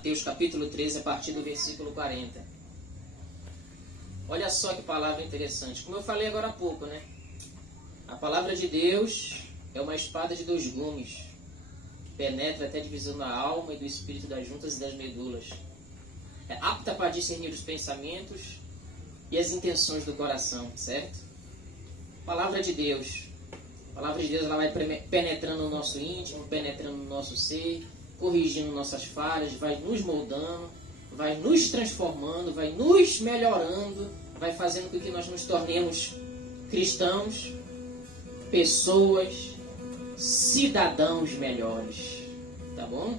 Mateus capítulo 13, a partir do versículo 40. Olha só que palavra interessante. Como eu falei agora há pouco, né? A palavra de Deus é uma espada de dois gumes. Penetra até a divisão da alma e do espírito, das juntas e das medulas. É apta para discernir os pensamentos e as intenções do coração, certo? Palavra de Deus. A palavra de Deus, ela vai penetrando no nosso íntimo, penetrando no nosso ser, corrigindo nossas falhas, vai nos moldando, vai nos transformando, vai nos melhorando, vai fazendo com que nós nos tornemos cristãos, pessoas, cidadãos melhores. Tá bom?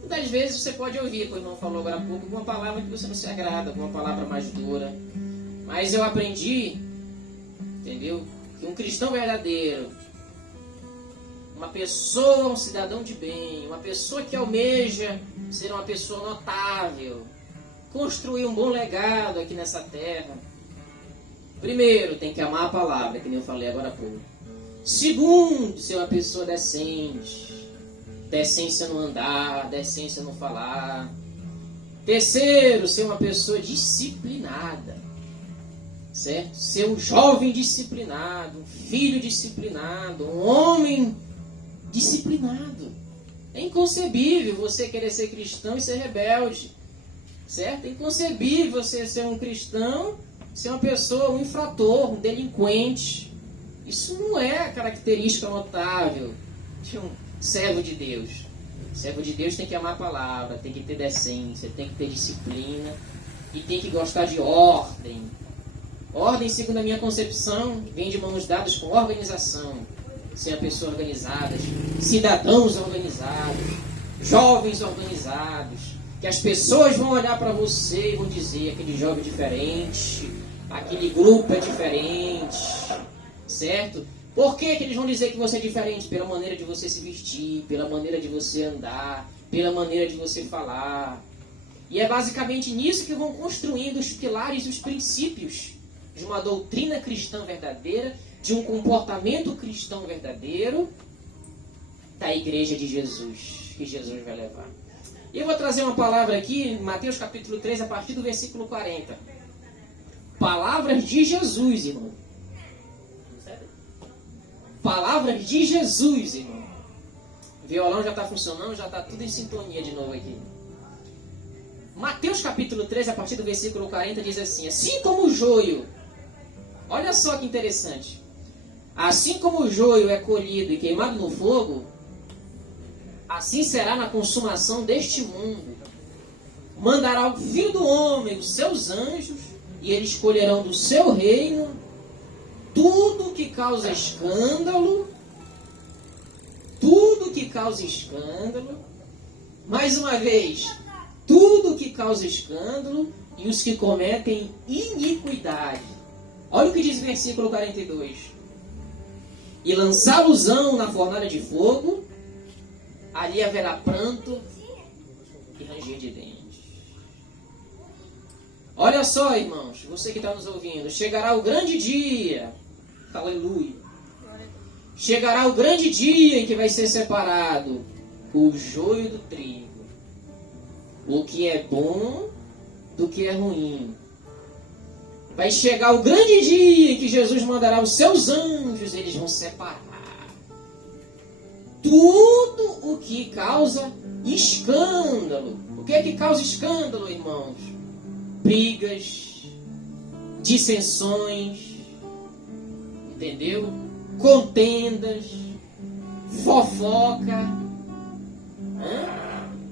Muitas vezes você pode ouvir, como o irmão falou agora há pouco, alguma palavra que você não se agrada, alguma palavra mais dura. Mas eu aprendi, entendeu? Que um cristão verdadeiro, uma pessoa, um cidadão de bem, uma pessoa que almeja ser uma pessoa notável, construir um bom legado aqui nessa terra. Primeiro, tem que amar a palavra, que nem eu falei agora há pouco. Segundo, ser uma pessoa decente. Decência no andar, decência no falar. Terceiro, ser uma pessoa disciplinada. Certo? Ser um jovem disciplinado, um filho disciplinado, um homem disciplinado. É inconcebível você querer ser cristão e ser rebelde. Certo? É inconcebível você ser um cristão, ser uma pessoa, um infrator, um delinquente. Isso não é característica notável de um servo de Deus. O servo de Deus tem que amar a palavra, tem que ter decência, tem que ter disciplina e tem que gostar de ordem. Ordem, segundo a minha concepção, vem de mãos dadas com organização. Ser uma pessoa organizada, cidadãos organizados, jovens organizados, que as pessoas vão olhar para você e vão dizer: aquele jovem é diferente, aquele grupo é diferente, certo? Por que eles vão dizer que você é diferente? Pela maneira de você se vestir, pela maneira de você andar, pela maneira de você falar. E é basicamente nisso que vão construindo os pilares e os princípios de uma doutrina cristã verdadeira, de um comportamento cristão verdadeiro da igreja de Jesus, que Jesus vai levar. E eu vou trazer uma palavra aqui, em Mateus capítulo 3, a partir do versículo 40. Palavras de Jesus, irmão. Palavras de Jesus, irmão. O violão já está funcionando, já está tudo em sintonia de novo aqui. Mateus capítulo 3, a partir do versículo 40, diz assim: assim como o joio, olha só que interessante, assim como o joio é colhido e queimado no fogo, assim será na consumação deste mundo. Mandará o Filho do Homem os seus anjos, e eles colherão do seu reino tudo que causa escândalo, mais uma vez, tudo que causa escândalo e os que cometem iniquidade. Olha o que diz o versículo 42. E lançá-los-ão na fornalha de fogo, ali haverá pranto e ranger de dentes. Olha só, irmãos, você que está nos ouvindo, chegará o grande dia, aleluia, chegará o grande dia em que vai ser separado o joio do trigo, o que é bom do que é ruim. Vai chegar o grande dia em que Jesus mandará os seus anjos, eles vão separar tudo o que causa escândalo. O que é que causa escândalo, irmãos? Brigas, dissensões, entendeu? Contendas, fofoca,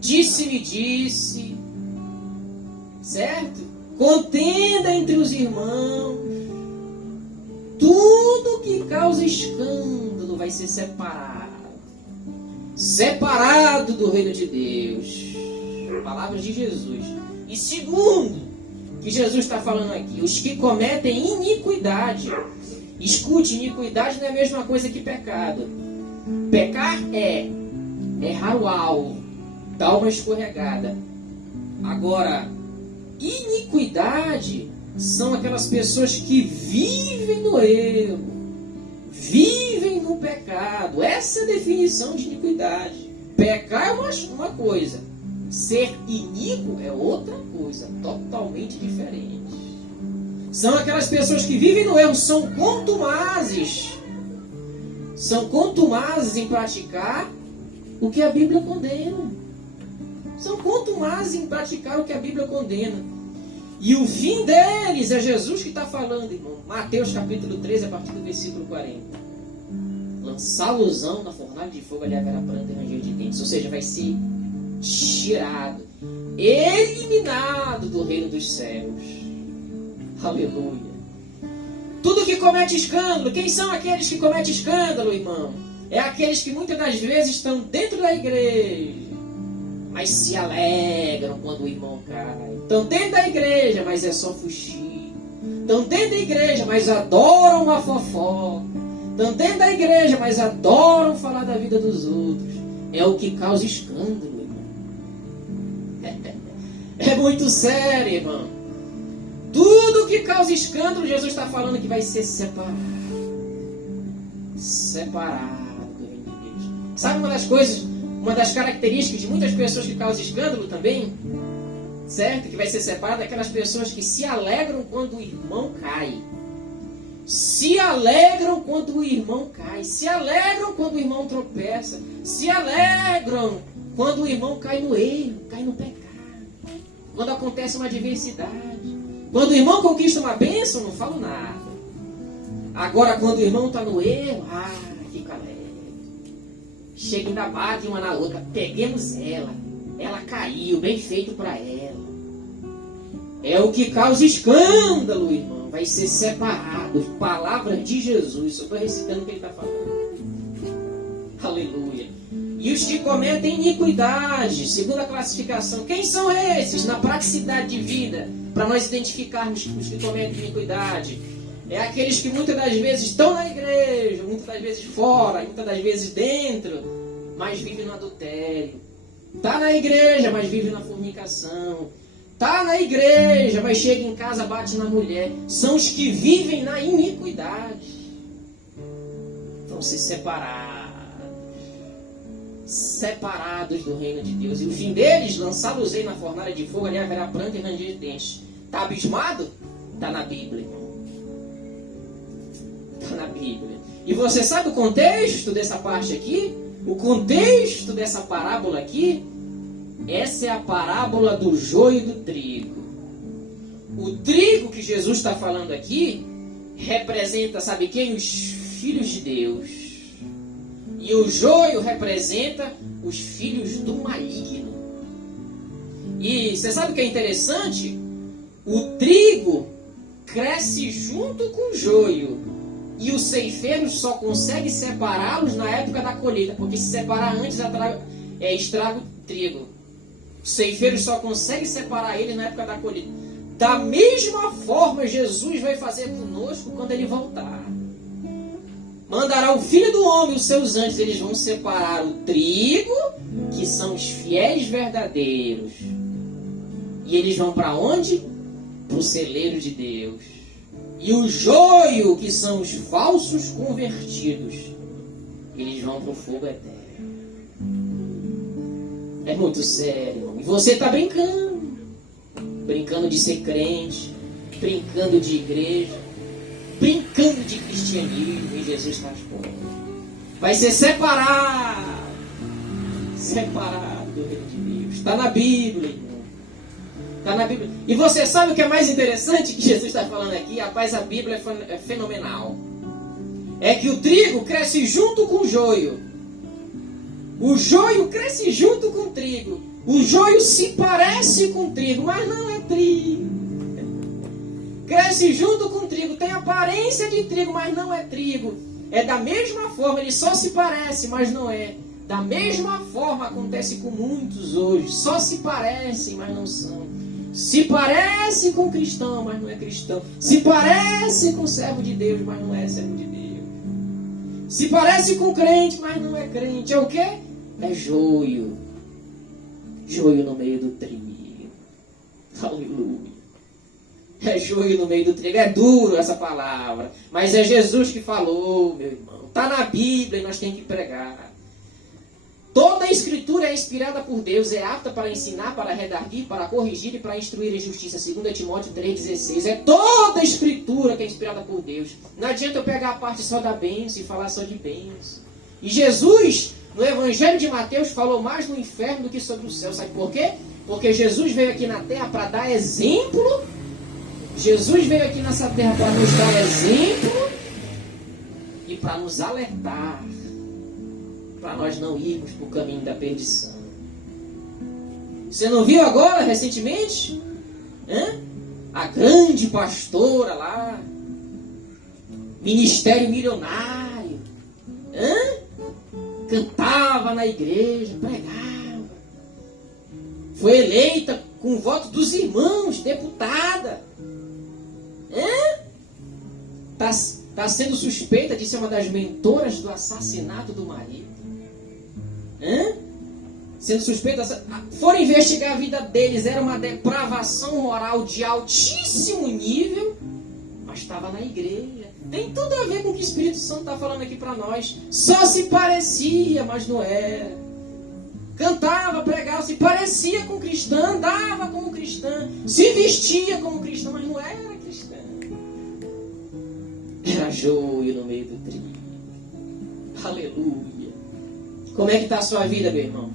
disse-me-disse, certo? Contenda entre os irmãos. Tudo que causa escândalo vai ser separado do reino de Deus. Palavras de Jesus. E segundo, que Jesus está falando aqui, os que cometem iniquidade. Escute, iniquidade não é a mesma coisa que pecado. Pecar é errar o alvo, dar uma escorregada. Agora, iniquidade são aquelas pessoas que vivem no erro, vivem no pecado. Essa é a definição de iniquidade. Pecar é uma coisa, Ser iníquo é outra coisa, totalmente diferente. São aquelas pessoas que vivem no erro, são contumazes. São contumazes em praticar o que a Bíblia condena. São contumazes em praticar o que a Bíblia condena. E o fim deles é Jesus que está falando, irmão. Mateus capítulo 13, a partir do versículo 40. Lançá-losão na fornalha de fogo, ali haverá pranto e ranger de dentes. Ou seja, vai ser tirado, eliminado do reino dos céus. Aleluia. Tudo que comete escândalo. Quem são aqueles que cometem escândalo, irmão? É aqueles que muitas das vezes estão dentro da igreja, mas se alegram quando o irmão cai. Estão dentro da igreja, mas é só fuxi. Estão dentro da igreja, mas adoram uma fofoca. Estão dentro da igreja, mas adoram falar da vida dos outros. É o que causa escândalo, irmão. É muito sério, irmão. Tudo que causa escândalo, Jesus está falando que vai ser separado. Separado do reino de Deus. Sabe uma das coisas, uma das características de muitas pessoas que causam escândalo também? Certo? Que vai ser separado, aquelas pessoas que se alegram quando o irmão cai. Se alegram quando o irmão cai. Se alegram quando o irmão tropeça. Se alegram quando o irmão cai no erro, cai no pecado. Quando acontece uma adversidade. Quando o irmão conquista uma bênção, não falo nada. Agora, quando o irmão está no erro, fica leve. Chega ainda bate uma na outra. Peguemos ela. Ela caiu, bem feito para ela. É o que causa escândalo, irmão. Vai ser separado. Palavras de Jesus. Eu estou recitando o que ele está falando. Aleluia. E os que cometem iniquidade, segundo a classificação. Quem são esses na praticidade de vida? Para nós identificarmos os que cometem iniquidade. É aqueles que muitas das vezes estão na igreja, muitas das vezes fora, muitas das vezes dentro, mas vivem no adultério. Está na igreja, mas vive na fornicação. Está na igreja, mas chega em casa, bate na mulher. São os que vivem na iniquidade. Vão ser separados do reino de Deus. E o fim deles, lançá-los-ei na fornalha de fogo, ali haverá pranto e ranger de dentes. Está abismado? Está na Bíblia, irmão. Está na Bíblia. E você sabe o contexto dessa parte aqui? O contexto dessa parábola aqui? Essa é a parábola do joio e do trigo. O trigo que Jesus está falando aqui representa, sabe quem? Os filhos de Deus. E o joio representa os filhos do maligno. E você sabe o que é interessante? O trigo cresce junto com o joio. E o ceifeiro só consegue separá-los na época da colheita. Porque se separar antes, estraga o trigo. O ceifeiro só consegue separar ele na época da colheita. Da mesma forma, Jesus vai fazer conosco quando ele voltar. Mandará o Filho do Homem, os seus anjos, eles vão separar o trigo, que são os fiéis verdadeiros. E eles vão para onde? Para o celeiro de Deus. E o joio, que são os falsos convertidos, eles vão para o fogo eterno. É muito sério, irmão. E você está brincando. Brincando de ser crente, brincando de igreja, brincando de cristianismo, e Jesus está expondo. Vai ser separado do reino de Deus. Está na Bíblia, irmão. Está na Bíblia. E você sabe o que é mais interessante que Jesus está falando aqui? Rapaz, a Bíblia é fenomenal. É que o trigo cresce junto com o joio. O joio cresce junto com o trigo. O joio se parece com o trigo, mas não é trigo. Cresce junto com o trigo, tem aparência de trigo, mas não é trigo. É da mesma forma, ele só se parece, mas não é. Da mesma forma acontece com muitos hoje. Só se parecem, mas não são. Se parece com cristão, mas não é cristão. Se parece com servo de Deus, mas não é servo de Deus. Se parece com crente, mas não é crente. É o quê? É joio. Joio no meio do trigo. Aleluia. É joio no meio do trigo. É duro essa palavra. Mas é Jesus que falou, meu irmão. Está na Bíblia e nós temos que pregar. Toda a Escritura é inspirada por Deus, é apta para ensinar, para redarguir, para corrigir e para instruir em justiça. 2 Timóteo 3,16. É toda a Escritura que é inspirada por Deus. Não adianta eu pegar a parte só da bênção e falar só de bênção. E Jesus, no Evangelho de Mateus, falou mais no inferno do que sobre o céu. Sabe por quê? Porque Jesus veio aqui na terra para dar exemplo. Jesus veio aqui nessa terra para nos dar exemplo e para nos alertar, para nós não irmos para o caminho da perdição. Você não viu agora, recentemente? A grande pastora lá, ministério milionário, cantava na igreja, pregava, foi eleita com o voto dos irmãos, deputada. Está sendo suspeita de ser uma das mentoras do assassinato do marido. Sendo suspeita. Foram investigar a vida deles. Era uma depravação moral de altíssimo nível. Mas estava na igreja. Tem tudo a ver com o que o Espírito Santo está falando aqui para nós. Só se parecia, mas não era. Cantava, pregava, se parecia com cristã, andava como cristã, se vestia como cristã, mas não era cristã. Era joio no meio do trigo. Aleluia. Como é que está a sua vida, meu irmão?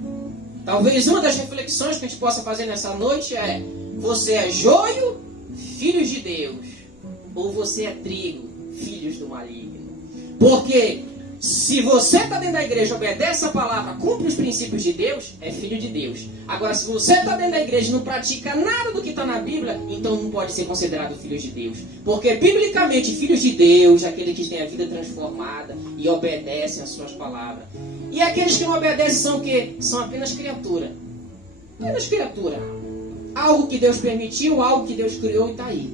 Talvez uma das reflexões que a gente possa fazer nessa noite é: você é joio, filhos de Deus, ou você é trigo, filhos do maligno? Porque se você está dentro da igreja, obedece a palavra, cumpre os princípios de Deus, é filho de Deus. Agora, se você está dentro da igreja e não pratica nada do que está na Bíblia, então não pode ser considerado filho de Deus. Porque, biblicamente, filhos de Deus, aqueles que têm a vida transformada e obedecem às suas palavras. E aqueles que não obedecem são o quê? São apenas criatura. Apenas criatura. Algo que Deus permitiu, algo que Deus criou e está aí.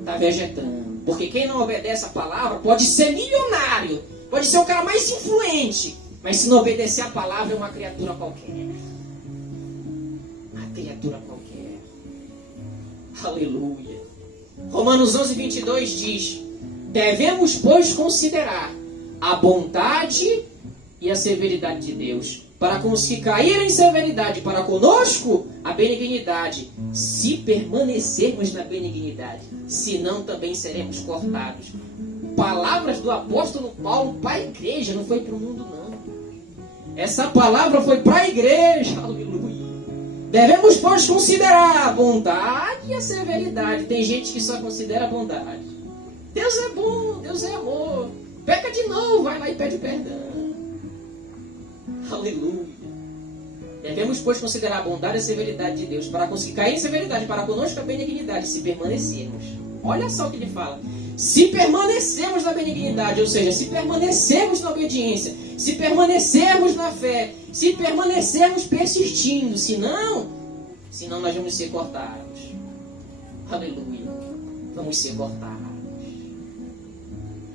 Está vegetando. Porque quem não obedece a palavra pode ser milionário, pode ser o cara mais influente, mas se não obedecer a palavra é uma criatura qualquer. Uma criatura qualquer. Aleluia. Romanos 11:22 diz: devemos, pois, considerar a bondade e a severidade de Deus, para com os que caíram em severidade, para conosco a benignidade, se permanecermos na benignidade, senão também seremos cortados. Palavras do apóstolo Paulo para a igreja, não foi para o mundo não. Essa palavra foi para a igreja, aleluia. Devemos, pois, considerar a bondade e a severidade. Tem gente que só considera a bondade. Deus é bom, Deus é amor. Peca de novo, vai lá e pede perdão. Aleluia. Devemos, pois, considerar a bondade e a severidade de Deus, para conseguir cair em severidade, para conosco a benignidade, se permanecermos. Olha só o que ele fala. Se permanecermos na benignidade, ou seja, se permanecermos na obediência, se permanecermos na fé, se permanecermos persistindo, senão nós vamos ser cortados. Aleluia. Vamos ser cortados.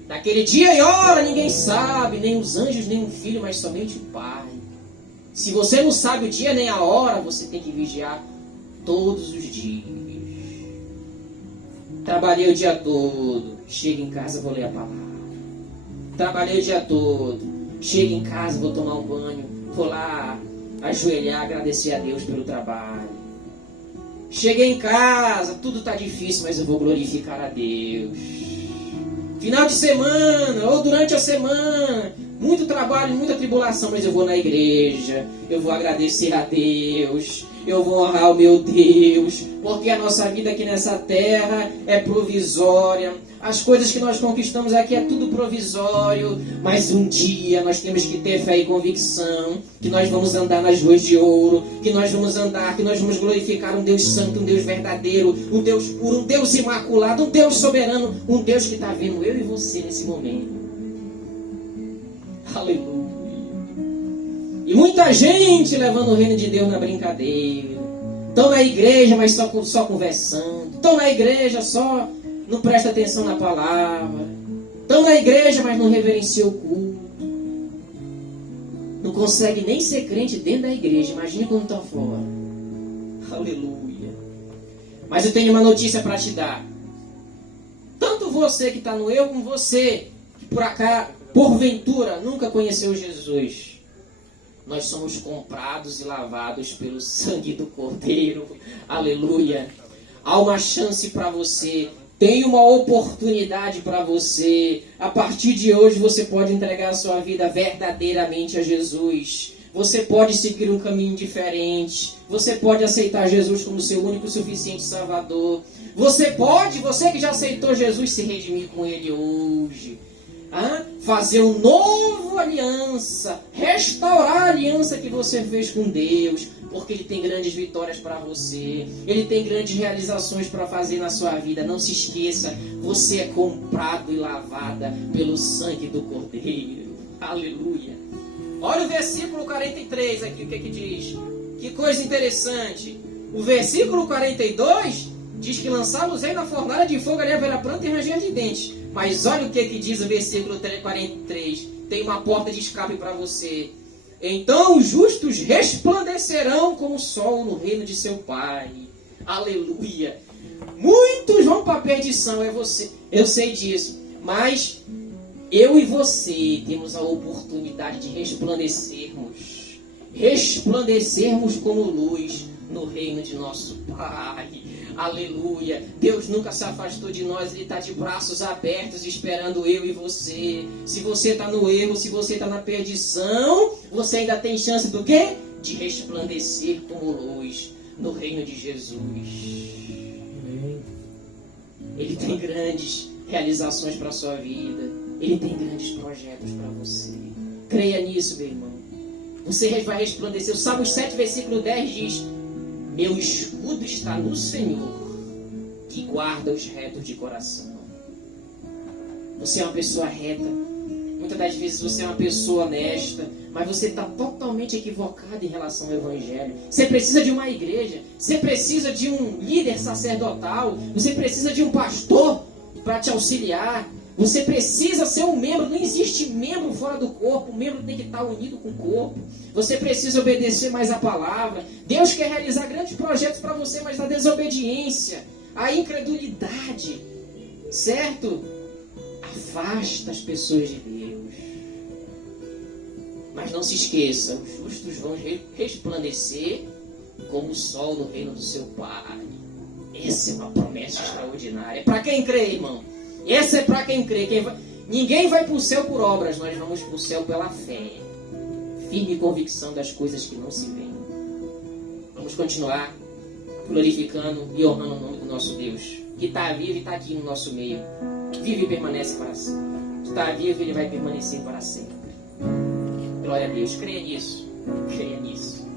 Naquele dia e hora ninguém sabe, nem os anjos, nem o filho, mas somente o Pai. Se você não sabe o dia nem a hora, você tem que vigiar todos os dias. Trabalhei o dia todo, chego em casa, vou ler a palavra. Trabalhei o dia todo, chego em casa, vou tomar um banho, vou lá ajoelhar, agradecer a Deus pelo trabalho. Cheguei em casa, tudo está difícil, mas eu vou glorificar a Deus. Final de semana, ou durante a semana, muito trabalho, muita tribulação, mas eu vou na igreja, eu vou agradecer a Deus, eu vou honrar o meu Deus, porque a nossa vida aqui nessa terra é provisória. As coisas que nós conquistamos aqui é tudo provisório, mas um dia nós temos que ter fé e convicção que nós vamos andar nas ruas de ouro, que nós vamos andar, que nós vamos glorificar um Deus santo, um Deus verdadeiro, um Deus puro, um Deus imaculado, um Deus soberano, um Deus que está vendo eu e você nesse momento. Aleluia. E muita gente levando o reino de Deus na brincadeira. Estão na igreja, mas só conversando. Estão na igreja, só não presta atenção na palavra. Estão na igreja, mas não reverencia o culto. Não consegue nem ser crente dentro da igreja. Imagine quando está fora. Aleluia. Mas eu tenho uma notícia para te dar. Tanto você que está no eu, como você que por acaso, porventura, nunca conheceu Jesus. Nós somos comprados e lavados pelo sangue do Cordeiro. Aleluia. Há uma chance para você. Tem uma oportunidade para você. A partir de hoje você pode entregar a sua vida verdadeiramente a Jesus. Você pode seguir um caminho diferente. Você pode aceitar Jesus como seu único e suficiente Salvador. Você que já aceitou Jesus, se redimir com Ele hoje. Fazer uma nova aliança, restaurar a aliança que você fez com Deus, porque Ele tem grandes vitórias para você, Ele tem grandes realizações para fazer na sua vida. Não se esqueça, você é comprado e lavada pelo sangue do Cordeiro. Aleluia. Olha o versículo 43 aqui, o que é que diz? Que coisa interessante. O versículo 42 diz que lançá-los-ei na fornalha de fogo, ali haverá pranto e ranger de dentes. Mas olha o que diz o versículo 43. Tem uma porta de escape para você. Então os justos resplandecerão como o sol no reino de seu Pai. Aleluia. Muitos vão para a perdição, é você. Eu sei disso. Mas eu e você temos a oportunidade de resplandecermos. Resplandecermos como luz no reino de nosso Pai. Aleluia. Deus nunca se afastou de nós. Ele está de braços abertos esperando eu e você. Se você está no erro, se você está na perdição, você ainda tem chance do quê? De resplandecer como luz no reino de Jesus. Ele tem grandes realizações para a sua vida. Ele tem grandes projetos para você. Creia nisso, meu irmão. Você vai resplandecer. O Salmo 7, versículo 10 diz: meu escudo está no Senhor, que guarda os retos de coração. Você é uma pessoa reta. Muitas das vezes você é uma pessoa honesta, mas você está totalmente equivocado em relação ao Evangelho. Você precisa de uma igreja. Você precisa de um líder sacerdotal. Você precisa de um pastor para te auxiliar. Você precisa ser um membro. Não existe membro fora do corpo. O membro tem que estar unido com o corpo. Você precisa obedecer mais a palavra. Deus quer realizar grandes projetos para você, mas a desobediência, a incredulidade, certo? Afasta as pessoas de Deus. Mas não se esqueça, os justos vão resplandecer como o sol no reino do seu Pai. Essa é uma promessa extraordinária. Para quem crê, irmão? Essa é para quem crê. Ninguém vai para o céu por obras, nós vamos para o céu pela fé. Firme convicção das coisas que não se veem. Vamos continuar glorificando e honrando o nome do nosso Deus, que está vivo e está aqui no nosso meio. Vive e permanece para sempre. Está vivo e Ele vai permanecer para sempre. Glória a Deus. Creia nisso. Creia nisso.